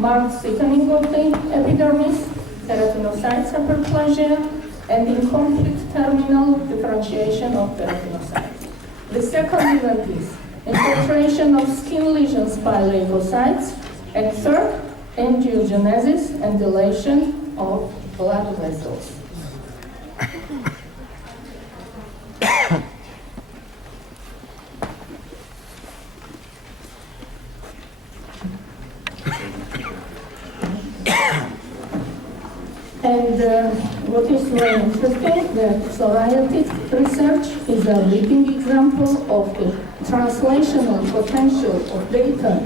marked thickening of the epidermis, keratinocyte hyperplasia, and incomplete terminal differentiation of keratinocytes. The second event is infiltration of skin lesions by leukocytes, and third, angiogenesis and dilation of blood vessels. And what is very interesting, that psoriasis research is a leading example of the translational potential of data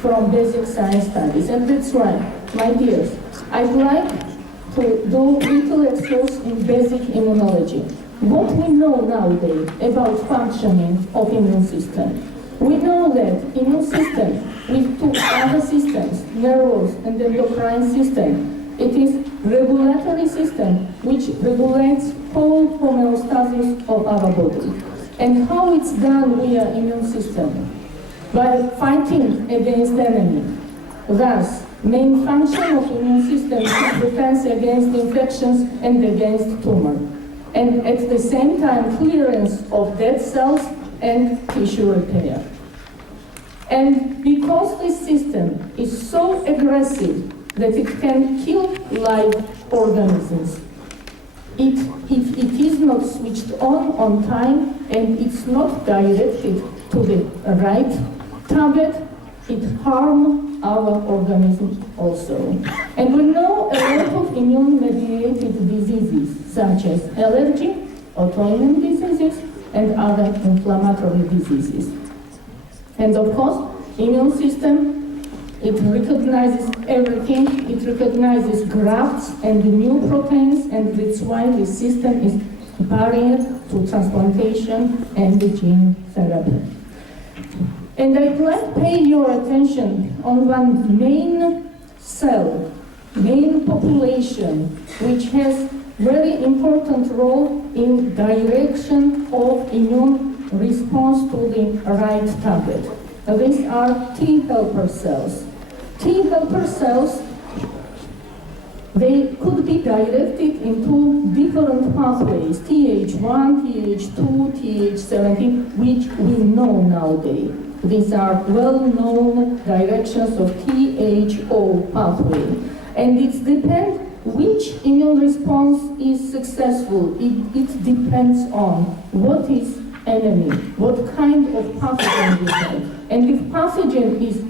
from basic science studies. And that's why, my dears, I'd like to do little excursion in basic immunology. What we know nowadays about functioning of immune system. We know that immune system with two other systems, nervous and endocrine system, it is regulatory system which regulates whole homeostasis of our body. And how it's done via immune system? By fighting against enemy. Thus, main function of immune system is defense against infections and against tumor. And at the same time, clearance of dead cells and tissue repair. And because this system is so aggressive that it can kill live organisms, if it is not switched on time and it's not directed to the right target, it harms our organism also. And we know a lot of immune-mediated diseases, such as allergy, autoimmune diseases, and other inflammatory diseases. And of course, immune system, it recognizes everything. It recognizes grafts and new proteins, and that's why the system is a barrier to transplantation and the gene therapy. And I'd like to pay your attention on one main cell, main population, which has very important role in direction of immune response to the right target. These are T helper cells. T helper cells, they could be directed into different pathways, Th1, Th2, Th17, which we know nowadays. These are well-known directions of THO pathway. And it depends which immune response is successful. It depends on what is enemy, what kind of pathogen we have. And if pathogen is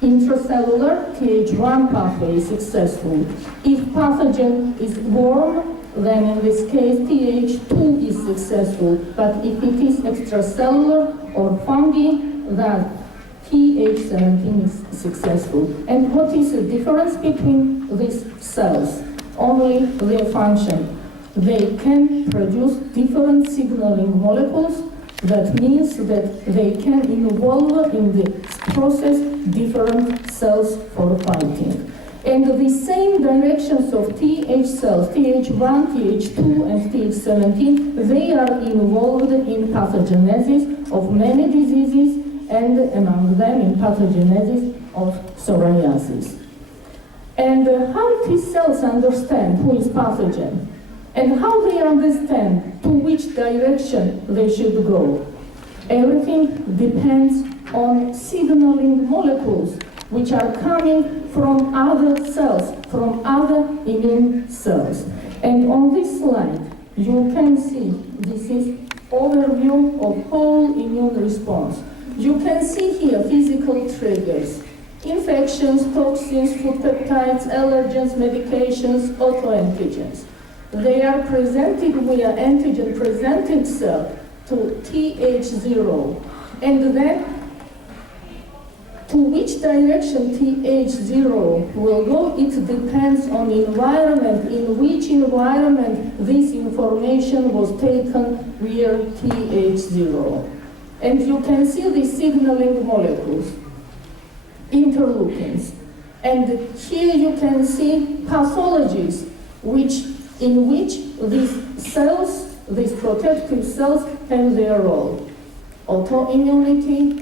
intracellular, Th1 pathway is successful. If pathogen is worm, then in this case Th2 is successful. But if it is extracellular or fungi, then Th17 is successful. And what is the difference between these cells? Only their function. They can produce different signaling molecules. That means that they can involve in the process different cells for fighting. And the same directions of Th cells, Th1, Th2, and Th17, they are involved in pathogenesis of many diseases, and among them in pathogenesis of psoriasis. And how T cells understand who is pathogen, and how they understand to which direction they should go. Everything depends on signaling molecules which are coming from other cells, from other immune cells. And on this slide, you can see this is overview of whole immune response. You can see here physical triggers, infections, toxins, food peptides, allergens, medications, autoantigens. They are presented via antigen-presented cell to Th0. And then, to which direction Th0 will go, it depends on environment, in which environment this information was taken via Th0. And you can see the signaling molecules, interleukins. And here you can see pathologies in which these cells, these protective cells, have their role. Autoimmunity,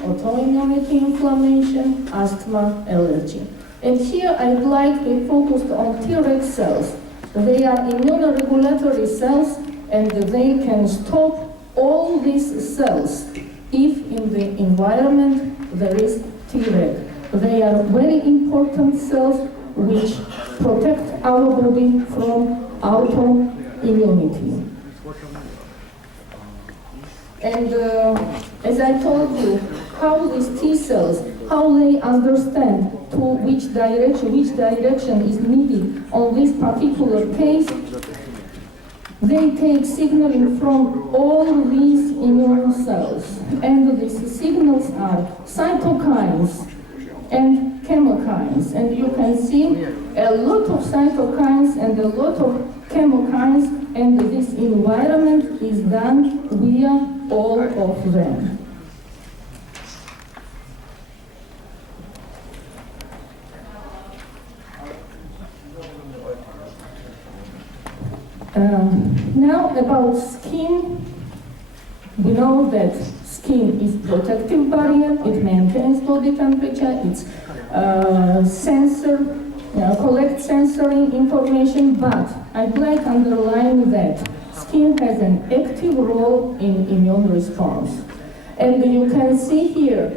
inflammation, asthma, allergy. And here I'd like to focus on Treg cells. They are immunoregulatory cells, and they can stop all these cells if in the environment there is Treg. They are very important cells which protect our body from autoimmunity. And as I told you, how these T cells, how they understand to which direction is needed on this particular case, they take signaling from all these immune cells. And these signals are cytokines and chemokines. And you can see a lot of cytokines and a lot of chemokines, and this environment is done via all of them. Now about skin, we know that skin is protective barrier, it maintains body temperature, it's collects sensory information, but I'd like to underline that skin has an active role in immune response. And you can see here,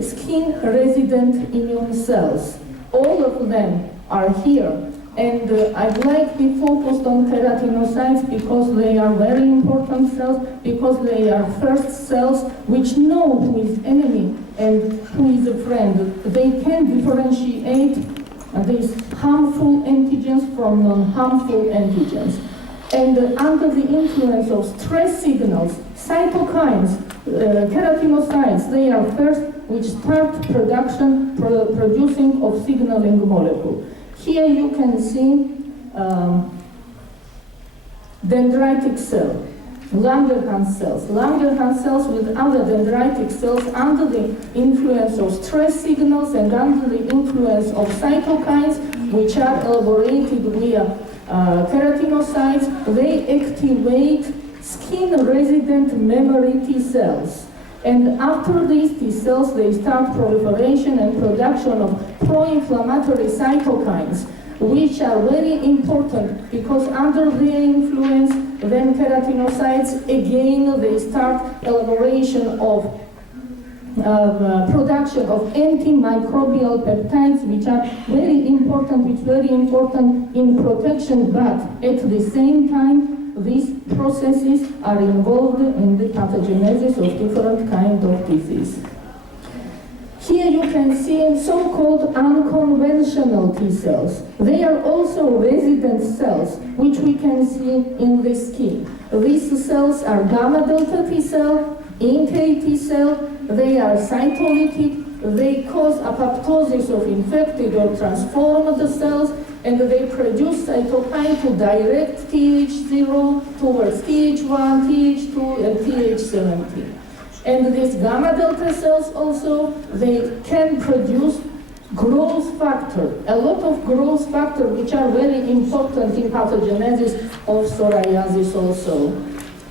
skin resident immune cells, all of them are here. And I'd like to be focused on keratinocytes because they are very important cells, because they are first cells which know who is enemy and who is a friend. They can differentiate these harmful antigens from non-harmful antigens. And under the influence of stress signals, cytokines, keratinocytes, they are first which start producing of signaling molecule. Here you can see dendritic cell, Langerhans cells with other dendritic cells under the influence of stress signals and under the influence of cytokines, which are elaborated via keratinocytes. They activate skin-resident memory T cells. And after these T cells, they start proliferation and production of pro-inflammatory cytokines, which are very important because under their influence, then keratinocytes, again, they start elaboration of production of antimicrobial peptides, which are very important in protection, but at the same time, these processes are involved in the pathogenesis of different kinds of disease. Here you can see so-called unconventional T cells. They are also resident cells, which we can see in the skin. These cells are gamma delta T cell, NK cell. They are cytolytic. They cause apoptosis of infected or transformed cells, and they produce cytokine to direct TH0 towards TH1, TH2, and TH17. And these gamma delta cells also, they can produce growth factor, a lot of growth factor, which are very important in pathogenesis of psoriasis also.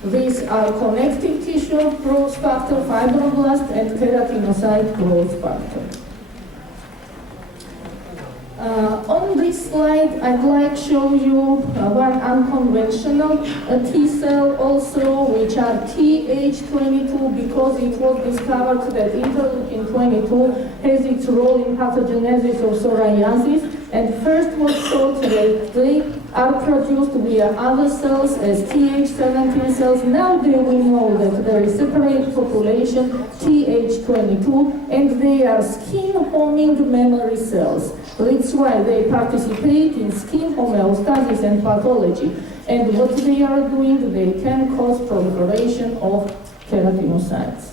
These are connective tissue growth factor, fibroblast, and keratinocyte growth factor. On this slide, I'd like to show you one unconventional T cell also, which are TH22, because it was discovered that interleukin-22 has its role in pathogenesis of psoriasis, and first was thought that they are produced via other cells as TH17 cells. Now we know that there is separate population, TH22, and they are skin-homing memory cells. That's why they participate in skin homeostasis and pathology. And what they are doing, they can cause proliferation of keratinocytes.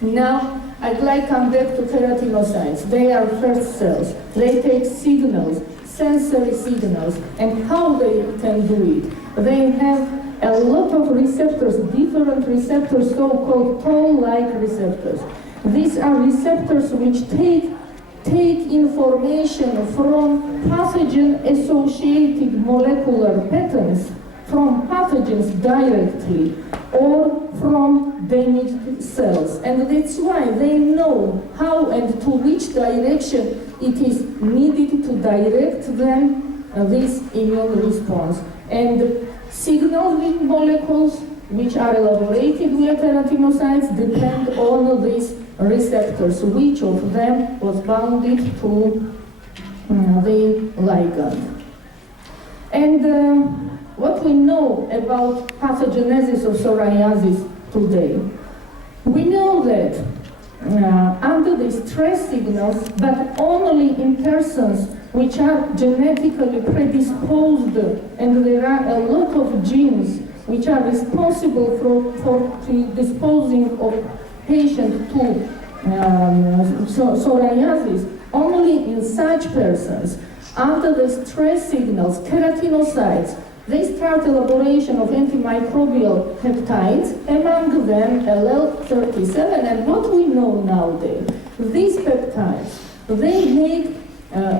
Now, I'd like to come back to keratinocytes. They are first cells. They take signals, sensory signals, and how they can do it. They have a lot of receptors, different receptors, so-called toll-like receptors. These are receptors which take information from pathogen-associated molecular patterns from pathogens directly. or from damaged cells. And that's why they know how and to which direction it is needed to direct them this immune response. And signaling molecules which are elaborated via keratinocytes depend on these receptors, which of them was bounded to the ligand. And what we know about pathogenesis of psoriasis today? We know that under the stress signals, but only in persons which are genetically predisposed, and there are a lot of genes which are responsible for predisposing of patient to psoriasis, only in such persons, under the stress signals, keratinocytes, they start elaboration of antimicrobial peptides, among them LL37, and what we know nowadays, these peptides, they make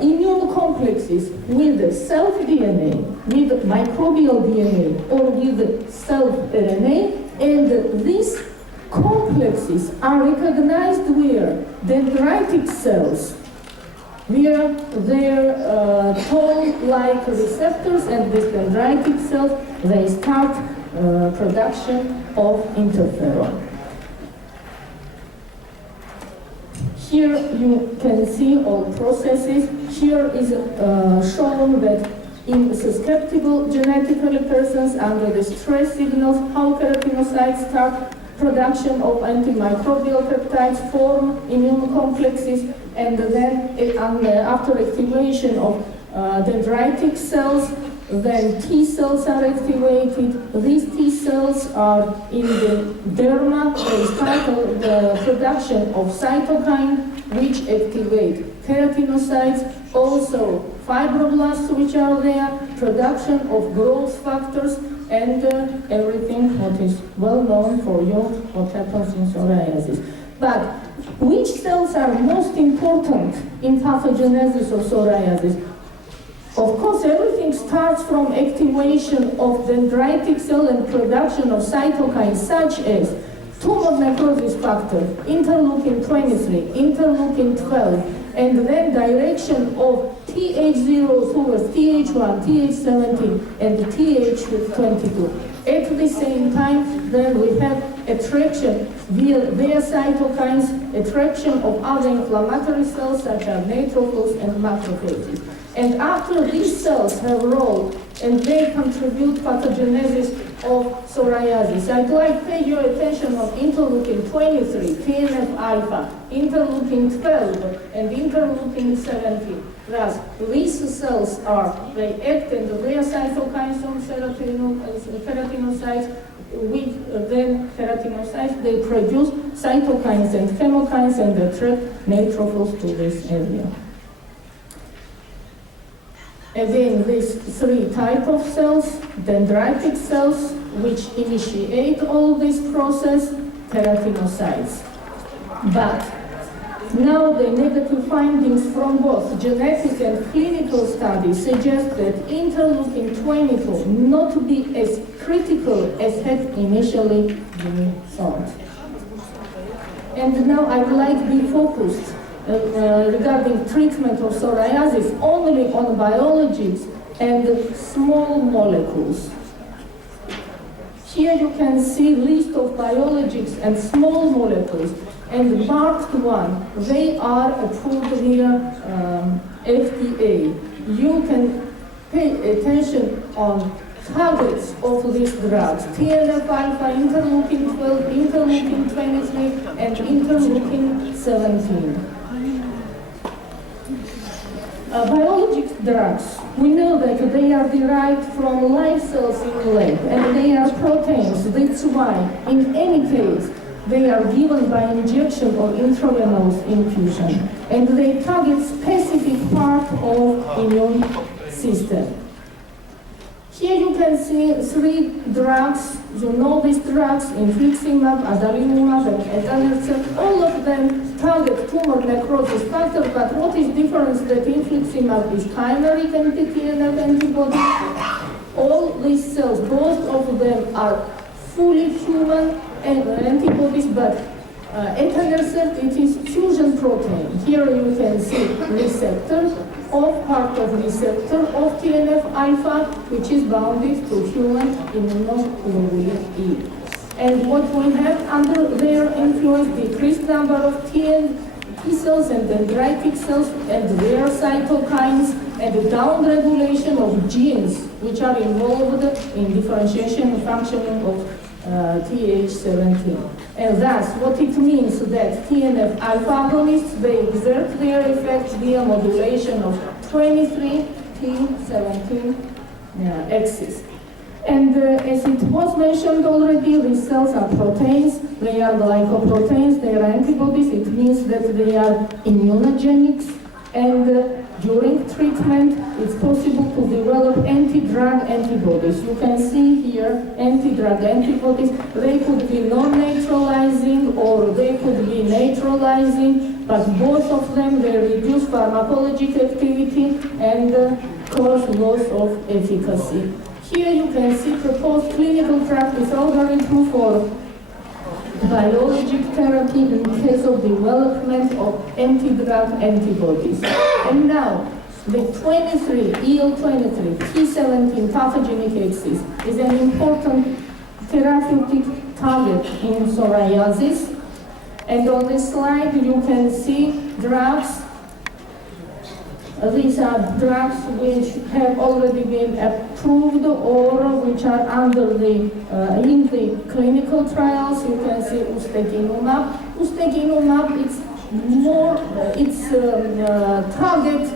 immune complexes with self-DNA, with microbial DNA, or with self-RNA, and these complexes are recognized where dendritic cells, where their toll-like receptors, and these dendritic cells, they start production of interferon. Here you can see all processes. Here is shown that in susceptible genetically persons under the stress signals, how keratinocytes start production of antimicrobial peptides, form immune complexes, and then after activation of dendritic cells, then T cells are activated. These T cells are in the derma. They start the production of cytokine, which activate keratinocytes, also fibroblasts which are there, production of growth factors, and everything what is well known for you, what happens in psoriasis. But which cells are most important in pathogenesis of psoriasis? Of course, everything starts from activation of dendritic cell and production of cytokines such as tumor necrosis factor, interleukin-23, interleukin-12, and then direction of Th0 towards Th1, Th17, and Th22. At the same time, then we have attraction via their cytokines, attraction of other inflammatory cells such as neutrophils and macrophages. And after these cells have role and they contribute pathogenesis of psoriasis, I'd like to pay your attention on interleukin-23, TNF-alpha, interleukin-12, and interleukin-17. Thus, these cells they act and their cytokines on keratinocytes, with then keratinocytes, they produce cytokines and chemokines and attract neutrophils to this area. Again, these three types of cells, dendritic cells, which initiate all this process, keratinocytes. But now the negative findings from both genetic and clinical studies suggest that interleukin-22 not be as critical as had initially been thought. And now I would like to be focused regarding treatment of psoriasis only on biologics and small molecules. Here you can see list of biologics and small molecules, and marked one, they are approved via FDA. You can pay attention on targets of these drugs, TNF-alpha, interleukin-12, interleukin-23, and interleukin-17. Biologic drugs, we know that they are derived from live cells in the lab, and they are proteins. That's why, in any case, they are given by injection or intravenous infusion, and they target specific part of immune system. Here you can see three drugs. You know these drugs, infliximab, adalimumab, and etanercept. All of them target tumor necrosis factor, but what is difference that infliximab is chimeric anti-TNF antibody? All these cells, both of them are fully human antibodies, but etanercept, it is fusion protein. Here you can see receptor of part of receptor of TNF-alpha, which is bounded to human immunoglobulin E. And what we have under their influence, decreased number of T cells and dendritic cells and their cytokines, and the downregulation of genes which are involved in differentiation and functioning of Th17. And thus, what it means that TNF-alpha agonists, they exert their effects via modulation of 23 T17 axis. And as it was mentioned already, these cells are proteins. They are glycoproteins, they are antibodies. It means that they are immunogenic. And during treatment, it's possible to develop anti-drug antibodies. You can see here anti-drug antibodies. They could be non-neutralizing or they could be neutralizing, but both of them, they reduce pharmacologic activity and cause loss of efficacy. Here you can see proposed clinical practice algorithm for biologic therapy in case of development of anti-drug antibodies. And now, the EL23 T17 pathogenic axis is an important therapeutic target in psoriasis. And on this slide, you can see drugs. These are drugs which have already been approved or which are under the in the clinical trials. You can see ustekinumab. Ustekinumab, it's more target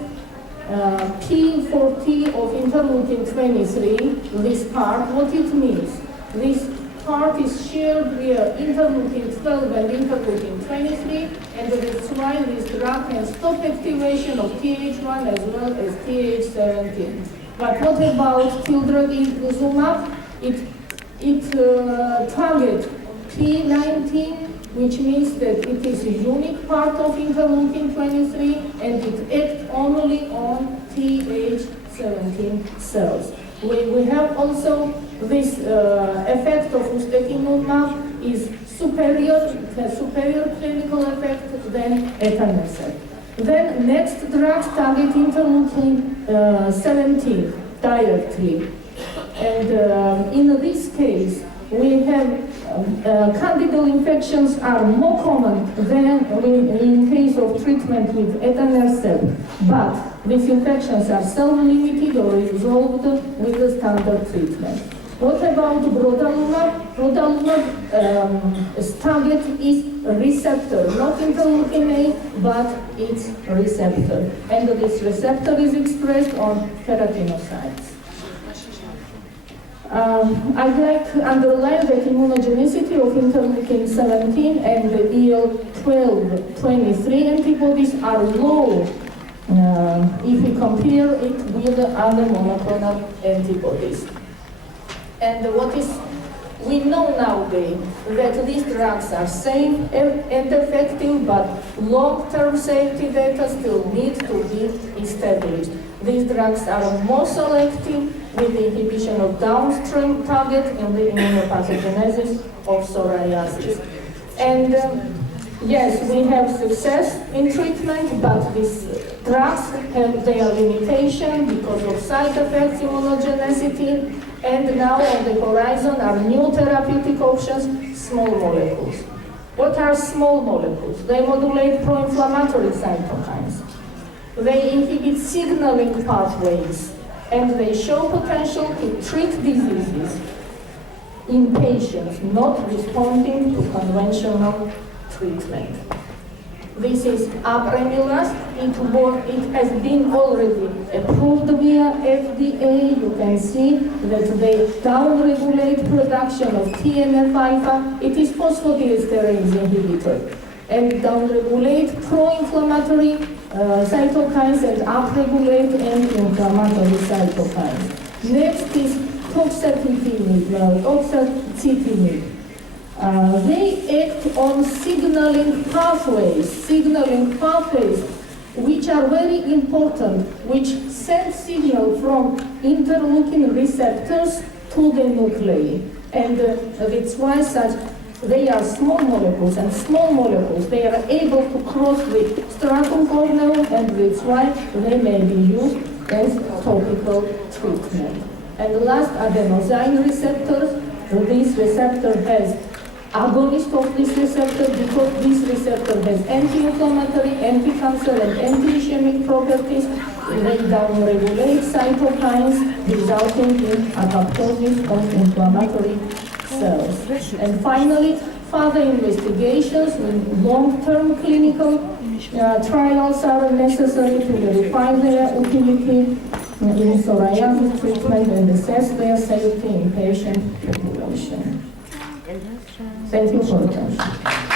P40 of interleukin 23. This part, what it means? This part is shared via interleukin 12 and interleukin 23, and that's why this drug can stop activation of Th1 as well as Th17. But what about tildrakizumab? It targets P19, which means that it is a unique part of interleukin 23, and it acts only on Th17 cells. We have also this effect of ustekinumab is superior, it has superior clinical effect than etanercept. Then next drugs target interleukin 17 directly. And in this case, we have candidal infections are more common than in case of treatment with etanercept, but these infections are self-limited or resolved with the standard treatment. What about brodalumab? Brodalumab's target is receptor, not interleukin A, but its receptor. And this receptor is expressed on keratinocytes. I'd like to underline that immunogenicity of interleukin 17 and the EL12-23 antibodies are low if we compare it with the other monoclonal antibodies. And we know nowadays that these drugs are safe and effective, but long-term safety data still need to be established. These drugs are more selective with the inhibition of downstream target in the immunopathogenesis of psoriasis. And yes, we have success in treatment, but these drugs have their limitation because of side effects, immunogenicity, and now on the horizon are new therapeutic options, small molecules. What are small molecules? They modulate pro-inflammatory cytokines. They inhibit signaling pathways, and they show potential to treat diseases in patients not responding to conventional treatment. This is apremilast. It has been already approved via FDA. You can see that they downregulate production of TNF-alpha. It is phosphodiesterase inhibitor and downregulate pro-inflammatory cytokines and upregulate anti-inflammatory cytokines. Next is toxacitinib. They act on signaling pathways, which are very important, which send signal from interleukin receptors to the nuclei. And that's why they are small molecules, and small molecules, they are able to cross the stratum corneum, and that's why they may be used as topical treatment. And the last, adenosine receptors. This receptor has agonist of this receptor because this receptor has anti-inflammatory, anti-cancer, and anti-ischemic properties. They downregulate cytokines, resulting in apoptosis of inflammatory cells. And finally, further investigations with long-term clinical trials are necessary to verify their utility in psoriasis treatment and assess their safety in patient population. Thank you for attention.